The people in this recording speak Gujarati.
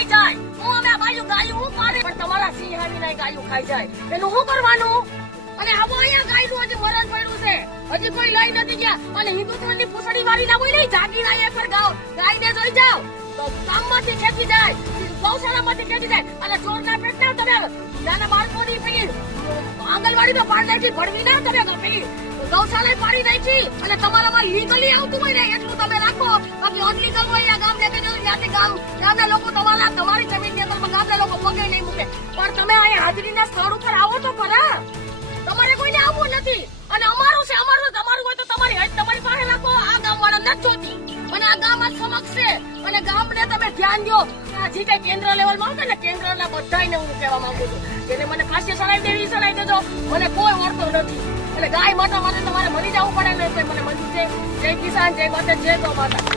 ખાઈ જાય. હું અમે આ બાજુ ગાયું હું પાડે પણ તમારા સિંહ હામીના ગાયું ખાઈ જાય. એનું શું કરવાનું? અને આમાં અહીંયા ગાયનું હજી મરણ પડ્યું છે. હજી કોઈ લઈ નથી ગયા. અને હિન્દુત્વની પૂછડી વાળી ના હોય નહીં. જાગીર એક પર ગાયને જોઈ જાઓ તો ગામમાંથી ખેંચી જાય, ગૌશાળામાંથી ખેંચી જાય. અને ચોરના પેટના તમે નાના બાળકોની પેલી આંગણવાડી તો પાડી નાખી, ભણવી ના તમે પેલી ગૌશાળા પાડી નાખી. અને તમારામાં લીગલી આવતું હોય ને એટલું તમે રાખો. બાકી અનલીગલ હોય આ ગામ ત્યાંથી ગામના લોકો તમારી જમીનની અંદર ગામના લોકો પગે નહીં મૂકે. પણ તમે અહીંયા હાજરીના સ્થળ ઉપર આવો તો ખરા. તમારે કોઈને આવવું નથી. અને અમારું છે, અમારું તમારું હોય તો તમારી હજ તમારી પાસે રાખો. આ ગામ વાળા નથી જોતી. અને આ ગામ આ સમક્ષ છે. અને ગામને તમે ધ્યાન દો. જે કઈ કેન્દ્ર લેવલમાં આવશે ને કેન્દ્રના બધાને હું કહેવા માંગુ છું કે મને ફાંસી ચડાવી દેવી ચડાવી દેજો. મને કોઈ વળતો નથી. એટલે ગાય માતા માટે તમારે મરી જવું પડે ને મને મંજૂર છે. જય કિસાન, જય માતા, જય ગૌ માતા.